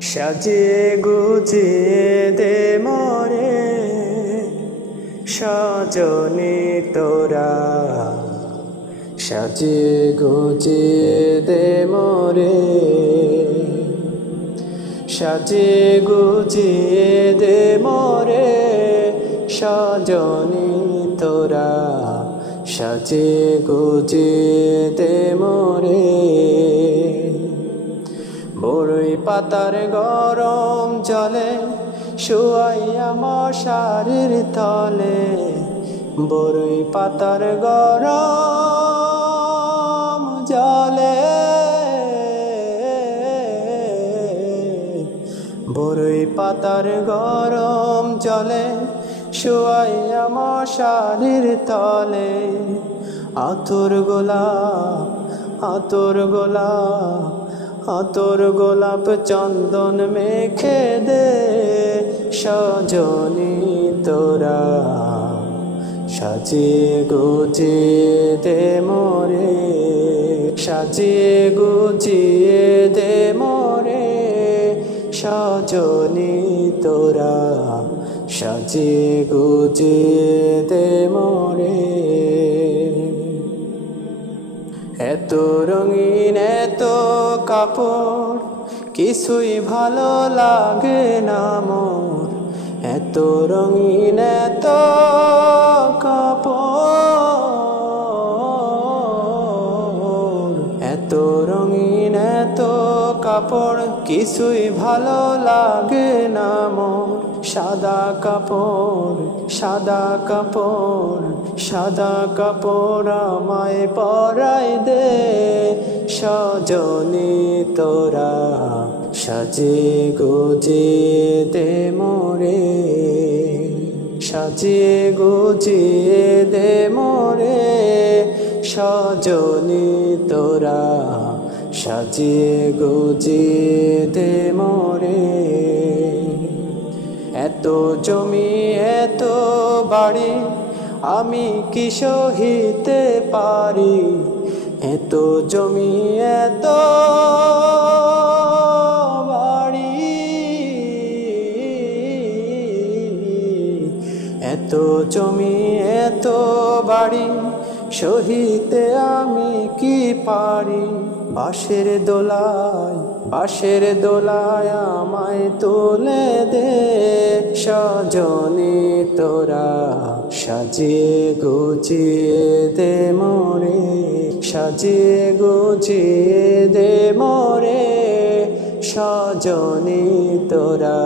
সাজিয়ে গুজিয়ে দে মোরে সজনী তোরা, সাজিয়ে গুজিয়ে দে মোরে, সাজিয়ে গুজিয়ে দে মোরে সজনী তোরা, সাজিয়ে গুজিয়ে দে মোরে। বড়ই পাতার গরম জলে শুয়াইয়া মশারির তলে, বড়ই পাতার গরম জলে, বড়ই পাতার গরম জলে শুয়াইয়া মশারির তলে। আতর গোলাপ, আতর গোলাপ, আতর গোলাপ চন্দন মেখে দে সজনী তোরা, সাজিয়ে গুজিয়ে দে মোরে, সাজিয়ে গুজিয়ে দে মোরে সজনী তোরা, সাজিয়ে গুজিয়ে দে মোরে। এত রঙিন এত কাপড় কিছুই ভালো লাগে না মোর, এত রঙিন এত কাপড়, এত রঙিন এত কাপড় কিছুই ভালো লাগে না মোর। সাদা কাপড়, সাদা কাপড়, সাদা কাপড় আমায় পরাই দে সজনী তোরা, সাজিয়ে গুজিয়ে দে মোরে, সাজিয়ে গুজিয়ে দে মোরে সজনী তোরা, সাজিয়ে গুজিয়ে দে মোরে। এত জমি এত বাড়ি আমি কি সহিতে পারি, এত জমি এত বাড়ি, এত জমি এত বাড়ি সহিতে আমি কি পারি। বাঁশের দোলায়, বাঁশের দোলায় আমায় তুলে দে সজনী তোরা, সাজিয়ে গুজিয়ে দে মোরে, সাজিয়ে গুজিয়ে দে মোরে সজনী তোরা,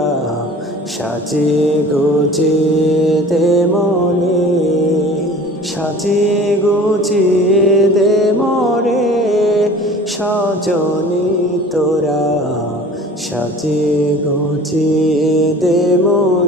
সাজিয়ে গুজিয়ে দে মোরে, সাজিয়ে গুজিয়ে দে মোরে সজনী তোরা, সাজিয়ে গুজিয়ে দে মোরে।